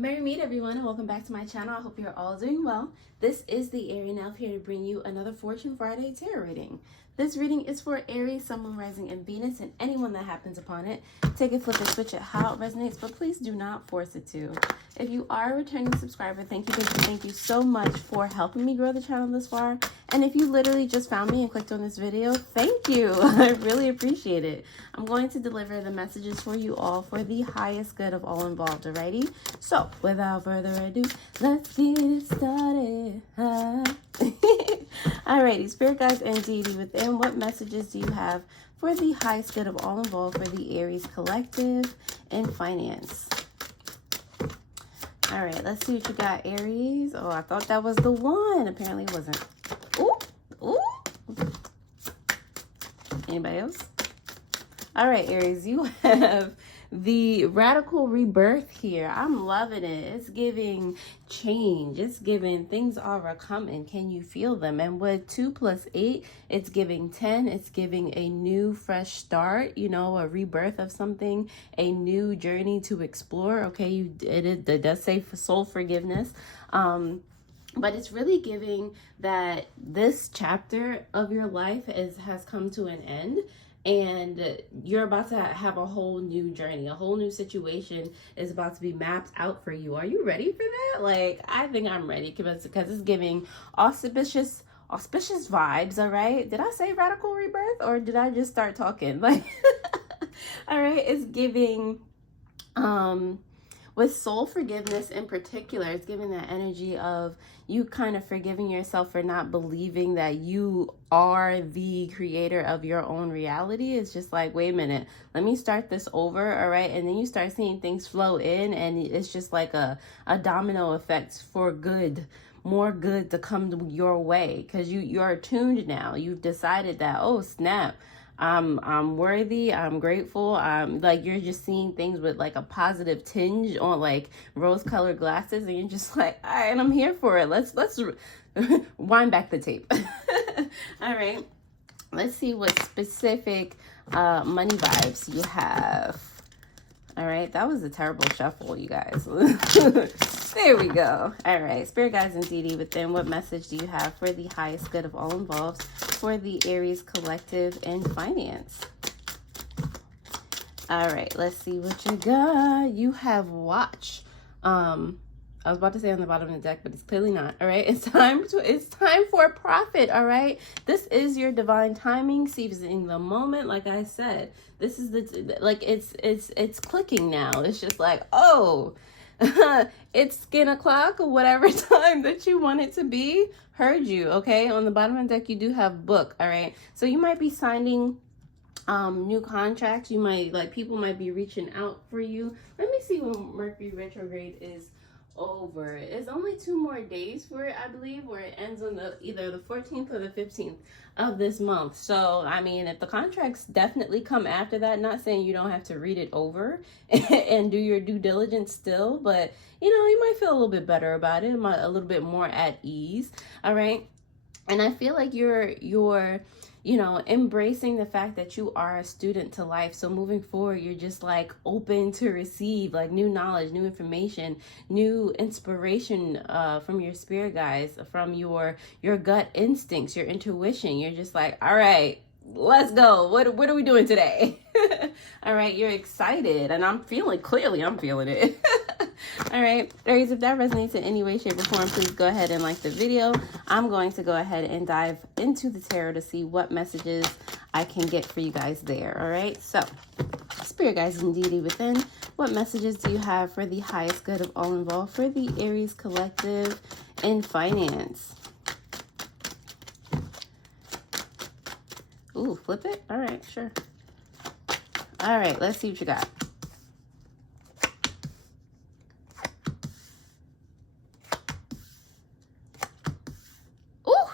Merry meet everyone and welcome back to my channel. I hope you're all doing well. This is the Arian Elf here to bring you another Fortune Friday tarot reading. This reading is for Aries, Sun, Moon, Rising, and Venus, and anyone that happens upon it. Take it, flip it, switch it, how it resonates, but please do not force it to. If you are a returning subscriber, thank you so much for helping me grow the channel this far. And if you literally just found me and clicked on this video, thank you. I really appreciate it. I'm going to deliver the messages for you all for the highest good of all involved, alrighty? So, without further ado, let's get it started. Alrighty, Spirit Guides and Deity within, what messages do you have for the highest good of all involved for the Aries collective and finance? All right, let's see what you got, Aries. Oh, I thought that was the one. Apparently it wasn't. Ooh, ooh. Anybody else? All right, Aries, you have the radical rebirth here. I'm loving it. It's giving change. It's giving things are coming. Can you feel them? And with 2 + 8, it's giving 10. It's giving a new fresh start, you know, a rebirth of something, a new journey to explore. Okay, it does say soul forgiveness. But it's really giving that this chapter of your life has come to an end. And you're about to have a whole new journey, a whole new situation is about to be mapped out for you. Are you ready for that? Like, I think I'm ready because it's giving auspicious vibes. All right. Did I say radical rebirth or did I just start talking? Like, all right. It's giving, with soul forgiveness in particular, it's giving that energy of you kind of forgiving yourself for not believing that you are the creator of your own reality. It's just like, wait a minute, let me start this over, all right? And then you start seeing things flow in, and it's just like a domino effect for good, more good to come your way, because you're tuned now. You've decided that, oh snap, I'm worthy, I'm grateful. Like, you're just seeing things with like a positive tinge on, like rose-colored glasses, and you're just like, all right, I'm here for it. Let's wind back the tape. All right, let's see what specific money vibes you have. All right, that was a terrible shuffle, you guys. There we go. All right, Spirit Guides and Deity within, what message do you have for the highest good of all involved for the Aries collective and finance? All right, let's see what you got. You have Watch. I was about to say on the bottom of the deck, but it's clearly not. All right, it's time for profit. All right, this is your divine timing, seizing the moment. Like I said, this is it's clicking now. It's just like, oh, it's skin o'clock or whatever time that you want it to be. Heard you. Okay, on the bottom of the deck you do have book. All right, so you might be signing new contracts. You might, like, people might be reaching out for you. Let me see when Mercury retrograde is over. It's only 2 more days for it, I believe, where it ends on either the 14th or the 15th of this month. So I mean, if the contracts definitely come after that, not saying you don't have to read it over and do your due diligence still, but you know, you might feel a little bit better about it, a little bit more at ease. All right, and I feel like you're you know, embracing the fact that you are a student to life. So moving forward, you're just like open to receive like new knowledge, new information, new inspiration from your spirit guides, from your gut instincts, your intuition. You're just like, all right, let's go. What are we doing today? All right, you're excited, and I'm feeling it. All right, Aries, if that resonates in any way, shape, or form, please go ahead and like the video. I'm going to go ahead and dive into the tarot to see what messages I can get for you guys there. All right, so Spirit Guides and Deity within, what messages do you have for the highest good of all involved for the Aries collective in finance? Ooh, flip it. All right, sure. All right, let's see what you got. Ooh,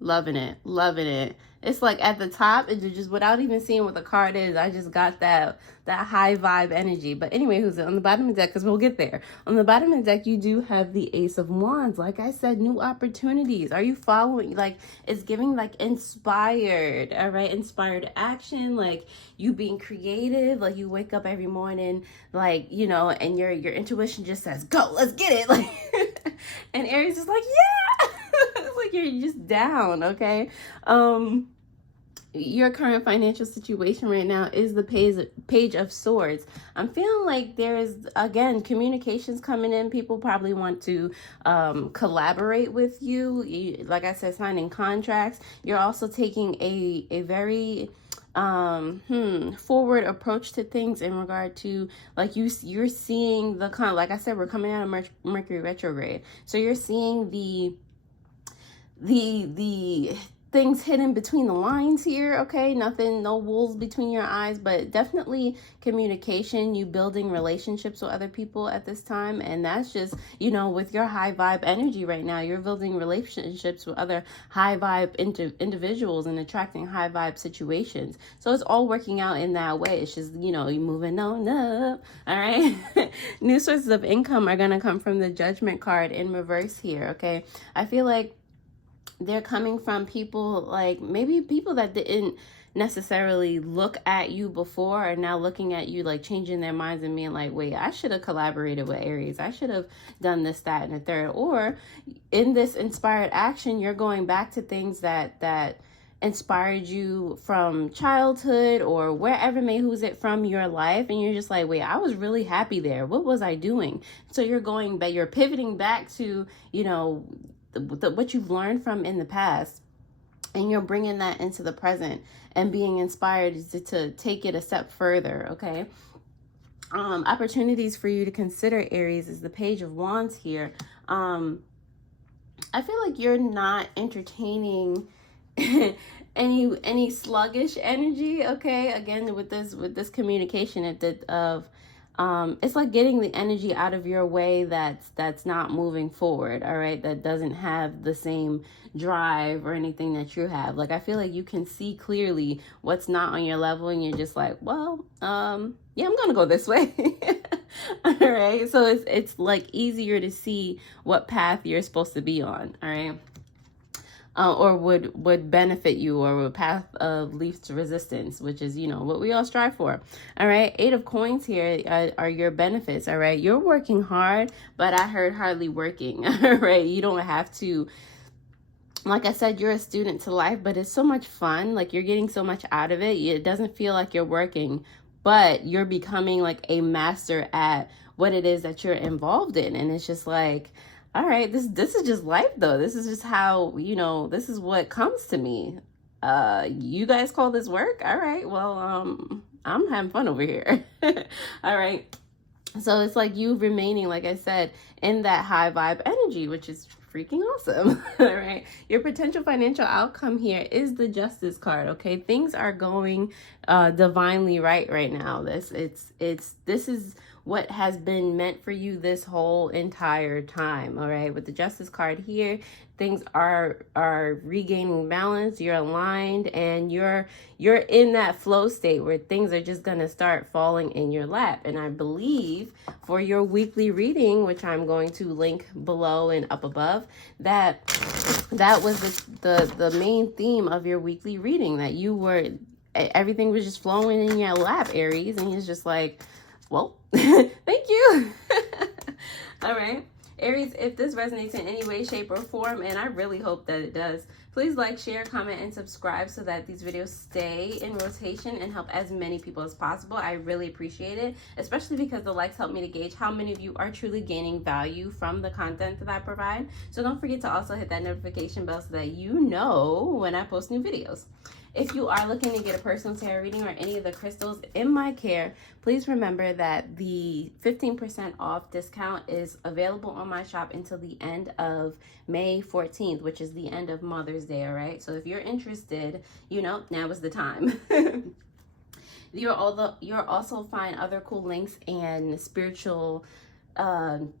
loving it, loving it. It's like at the top, and just without even seeing what the card is, I just got that high vibe energy. But anyway, who's on the bottom of the deck, because we'll get there. On the bottom of the deck, you do have the Ace of Wands. Like I said, new opportunities. Are you following? Like, it's giving like inspired, all right? Inspired action, like you being creative. Like you wake up every morning, like, you know, and your intuition just says, go, let's get it. Like, and Aries is like, yeah. It's like you're just down, okay? Your current financial situation right now is the Page of Swords. I'm feeling like there is, again, communications coming in. People probably want to collaborate with you. Like I said, signing contracts. You're also taking a very forward approach to things in regard to, like, you're seeing the like I said, we're coming out of Mercury retrograde. So you're seeing the things hidden between the lines here, okay? Nothing, no wolves between your eyes, but definitely communication, you building relationships with other people at this time. And that's just, you know, with your high vibe energy right now, you're building relationships with other high vibe individuals and attracting high vibe situations. So it's all working out in that way. It's just, you know, you're moving on up, all right? New sources of income are going to come from the Judgment card in reverse here, okay? I feel like they're coming from people, like maybe people that didn't necessarily look at you before are now looking at you, like changing their minds and being like, wait, I should have collaborated with Aries. I should have done this, that, and the third. Or in this inspired action, you're going back to things that inspired you from childhood or wherever who's it from your life, and you're just like, wait, I was really happy there. What was I doing? So you're going back, you're pivoting back to, you know, what you've learned from in the past, and you're bringing that into the present and being inspired to take it a step further, okay? Opportunities for you to consider, Aries, is the Page of Wands here. I feel like you're not entertaining any sluggish energy, okay? Again, with this communication it's like getting the energy out of your way that's not moving forward, all right? That doesn't have the same drive or anything that you have. Like, I feel like you can see clearly what's not on your level, and you're just like, well, yeah, I'm gonna go this way. All right, so it's like easier to see what path you're supposed to be on, all right? Or would benefit you, or a path of least resistance, which is, you know, what we all strive for. All right, 8 of Coins here are your benefits. All right, you're working hard, but I heard hardly working. All right, you don't have to. Like I said, you're a student to life, but it's so much fun. Like, you're getting so much out of it. It doesn't feel like you're working, but you're becoming like a master at what it is that you're involved in, and it's just like, all right, this is just life, though. This is just how, you know, this is what comes to me. You guys call this work? All right, well, I'm having fun over here. All right. So it's like you remaining, like I said, in that high vibe energy, which is freaking awesome. All right. Your potential financial outcome here is the Justice card. Okay. Things are going divinely right now. This is what has been meant for you this whole entire time. All right. With the Justice card here, things are regaining balance. You're aligned, and you're in that flow state where things are just going to start falling in your lap. And I believe for your weekly reading, which I'm going to link below and up above, that was the main theme of your weekly reading, that everything was just flowing in your lap, Aries. And he's just like, well, thank you. All right. Aries, if this resonates in any way, shape, or form, and I really hope that it does, please like, share, comment, and subscribe so that these videos stay in rotation and help as many people as possible. I really appreciate it, especially because the likes help me to gauge how many of you are truly gaining value from the content that I provide. So don't forget to also hit that notification bell so that you know when I post new videos. If you are looking to get a personal tarot reading or any of the crystals in my care, please remember that the 15% off discount is available on my shop until the end of May 14th, which is the end of Mother's Day, all right? So if you're interested, you know, now is the time. You'll also find other cool links and spiritual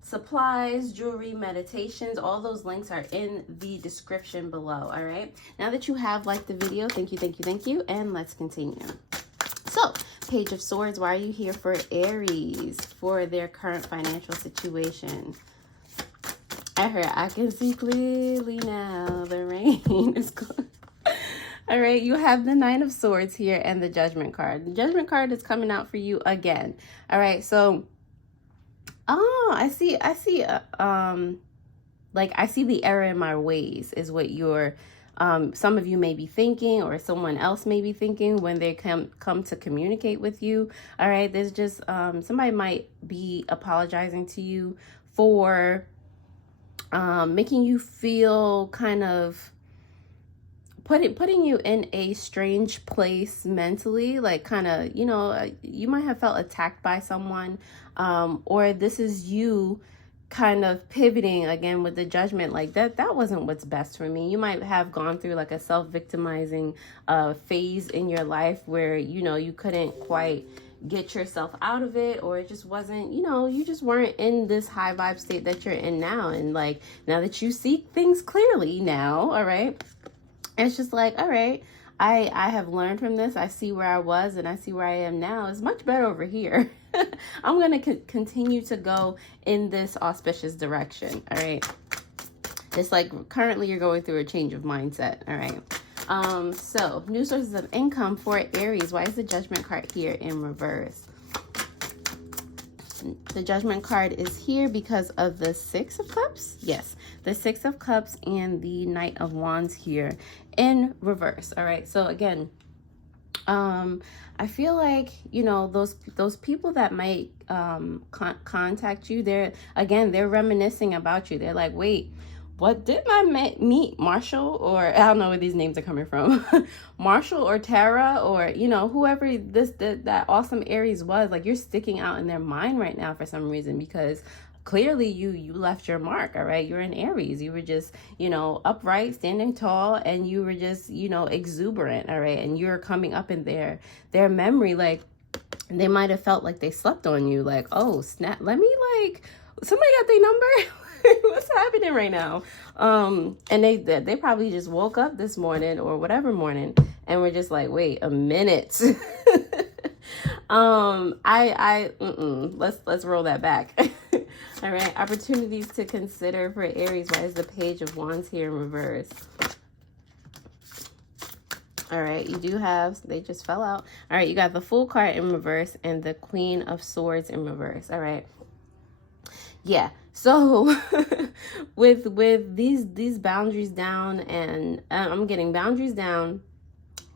supplies, jewelry, meditations, all those links are in the description below. All right, now that you have liked the video, thank you, and let's continue. So, Page of Swords, why are you here for Aries for their current financial situation? I heard, I can see clearly now, the rain is close. All right, you have the Nine of Swords here and the Judgment card. The Judgment card is coming out for you again. All right, so I see the error in my ways is what you're some of you may be thinking, or someone else may be thinking when they come to communicate with you. All right, there's just somebody might be apologizing to you for making you feel kind of putting you in a strange place mentally, like kind of, you know, you might have felt attacked by someone, or this is you kind of pivoting again with the Judgment, like that wasn't what's best for me. You might have gone through like a self-victimizing phase in your life where, you know, you couldn't quite get yourself out of it, or it just wasn't, you know, you just weren't in this high vibe state that you're in now. And like, now that you see things clearly now, all right, it's just like, all right, I have learned from this. I see where I was and I see where I am now. It's much better over here. I'm going to continue to go in this auspicious direction. All right. It's like currently you're going through a change of mindset. All right. So new sources of income for Aries. Why is the Judgment card here in reverse? The Judgment card is here because of the Six of Cups. Yes, the Six of Cups and the Knight of Wands here in reverse. All right, so again, I feel like, you know, those people that might contact you, they're reminiscing about you. They're like, wait, what, didn't I meet Marshall, or I don't know where these names are coming from, Marshall or Tara, or, you know, whoever that awesome Aries was. Like, you're sticking out in their mind right now for some reason, because clearly you left your mark. All right, you're an Aries. You were just, you know, upright, standing tall, and you were just, you know, exuberant. All right, and you're coming up in their memory. Like, they might have felt like they slept on you. Like, oh snap, let me, like, somebody got their number. What's happening right now? And they probably just woke up this morning or whatever morning and were just like, wait a minute. Let's roll that back. All right, opportunities to consider for Aries. Why is the Page of Wands here in reverse? All right, you do have, they just fell out. All right, you got the Fool card in reverse and the Queen of Swords in reverse. All right. Yeah, so with these boundaries down, and I'm getting boundaries down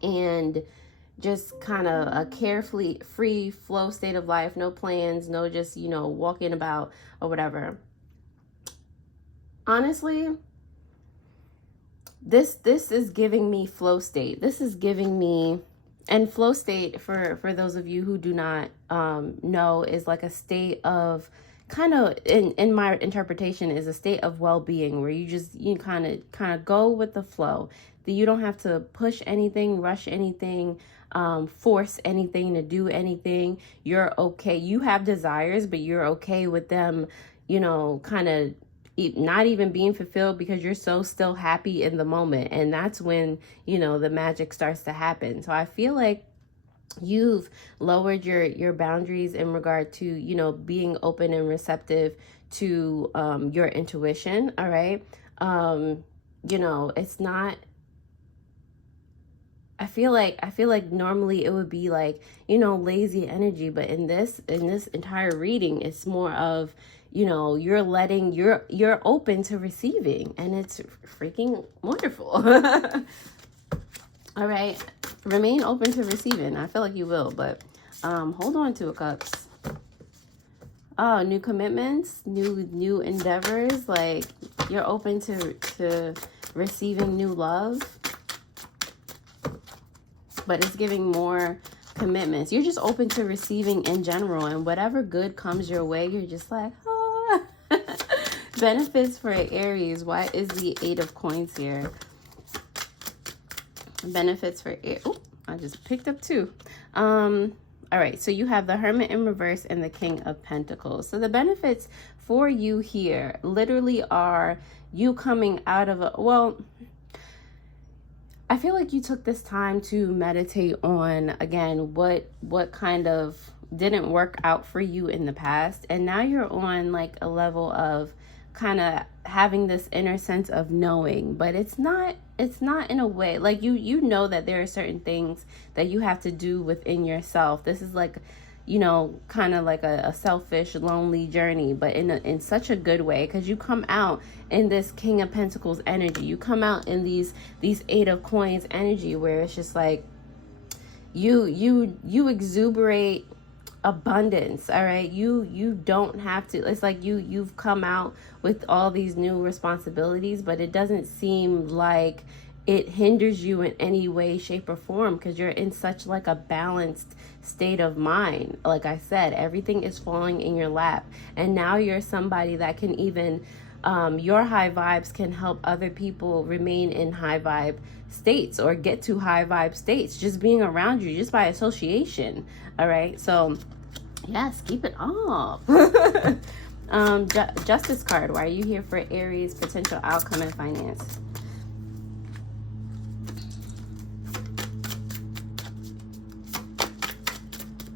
and just kind of a carefree free flow state of life, no plans, no just, you know, walking about or whatever. Honestly, this is giving me flow state. This is giving me, and flow state, for those of you who do not know, is like a state of, kind of, in my interpretation, is a state of well-being where you kind of go with the flow. That you don't have to push anything, rush anything, force anything to do anything. You're okay. You have desires, but you're okay with them, you know, kind of not even being fulfilled, because you're so still happy in the moment. And that's when, you know, the magic starts to happen. So I feel like you've lowered your boundaries in regard to, you know, being open and receptive to your intuition. All right. You know, it's not, I feel like normally it would be like, you know, lazy energy, but in this entire reading, it's more of, you know, you're open to receiving, and it's freaking wonderful. All right, remain open to receiving. I feel like you will, but hold on to a Cups. Oh, new commitments, new endeavors. Like, you're open to receiving new love, but it's giving more commitments. You're just open to receiving in general, and whatever good comes your way, you're just like, ah. Benefits for Aries. Why is the Eight of Coins here? Benefits for Aries. Oh, I just picked up two. All right, so you have the Hermit in reverse and the King of Pentacles. So the benefits for you here literally are you coming out of a, well, I feel like you took this time to meditate on, again, what kind of didn't work out for you in the past. And now you're on like a level of kind of having this inner sense of knowing, but it's not in a way like you know that there are certain things that you have to do within yourself. This is like, you know, kind of like a selfish, lonely journey, but in such a good way, because you come out in this King of Pentacles energy. You come out in these Eight of Coins energy, where it's just like you exuberate abundance. All right, you don't have to, it's like you've come out with all these new responsibilities, but it doesn't seem like it hinders you in any way, shape, or form, because you're in such like a balanced state of mind. Like I said, everything is falling in your lap, and now you're somebody that can even your high vibes can help other people remain in high vibe states or get to high vibe states just being around you, just by association. All right, so yes, keep it up. Justice card, why are you here for Aries potential outcome and finance?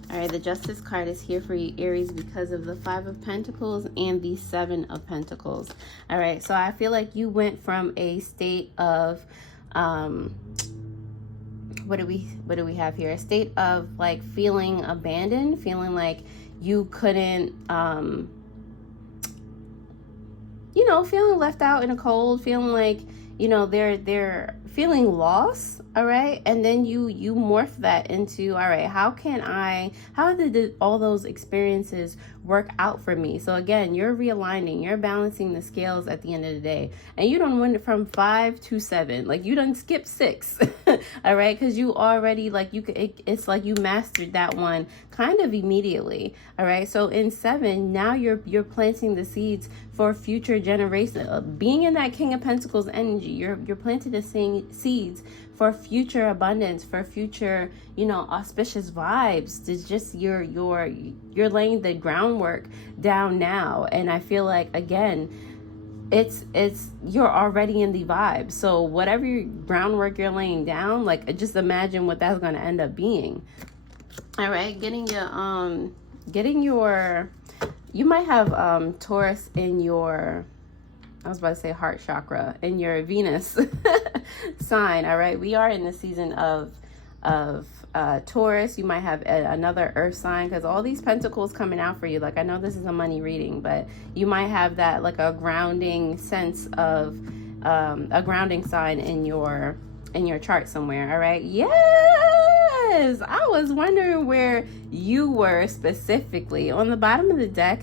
All right, the Justice card is here for you, Aries, because of the Five of Pentacles and the Seven of Pentacles. All right, so I feel like you went from a state of, what do we have here? A state of like feeling abandoned, feeling like you couldn't, you know, feeling left out in the cold, feeling like, you know, they're feeling lost. All right, and then you morph that into, all right, how did all those experiences work out for me? So again, you're realigning, you're balancing the scales at the end of the day, and you don't win from 5 to 7, like you done skip 6. All right, because you already like it's like you mastered that one kind of immediately. All right, so in 7 now you're planting the seeds for future generations. Being in that King of Pentacles energy, you're planting the seeds for future abundance, for future, you know, auspicious vibes. It's just you're laying the groundwork down now. And I feel like, again, it's you're already in the vibe. So whatever your groundwork you're laying down, like just imagine what that's going to end up being. All right, getting your you might have Taurus in your, I was about to say heart chakra, in your Venus sign. All right, we are in the season of Taurus. You might have another earth sign, because all these pentacles coming out for you. Like, I know this is a money reading, but you might have that like a grounding sense of a grounding sign in your chart somewhere. All right, yes, I was wondering where you were specifically. On the bottom of the deck,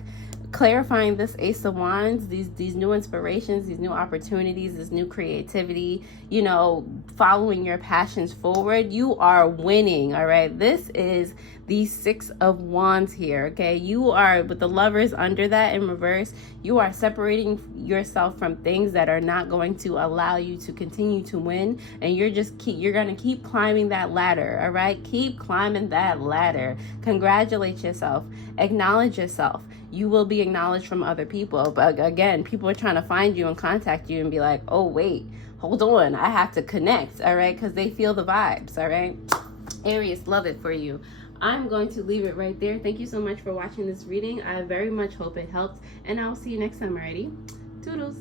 clarifying this Ace of Wands, these new inspirations, these new opportunities, this new creativity, you know, following your passions forward, you are winning. All right, this is the Six of Wands here. Okay, you are, with the Lovers under that in reverse, you are separating yourself from things that are not going to allow you to continue to win, and you're going to keep climbing that ladder. All right, keep climbing that ladder. Congratulate yourself, acknowledge yourself. You will be acknowledged from other people. But again, people are trying to find you and contact you and be like, oh wait, hold on, I have to connect. All right, because they feel the vibes. All right, Aries, love it for you. I'm going to leave it right there. Thank you so much for watching this reading. I very much hope it helped, and I'll see you next time. Alrighty, toodles.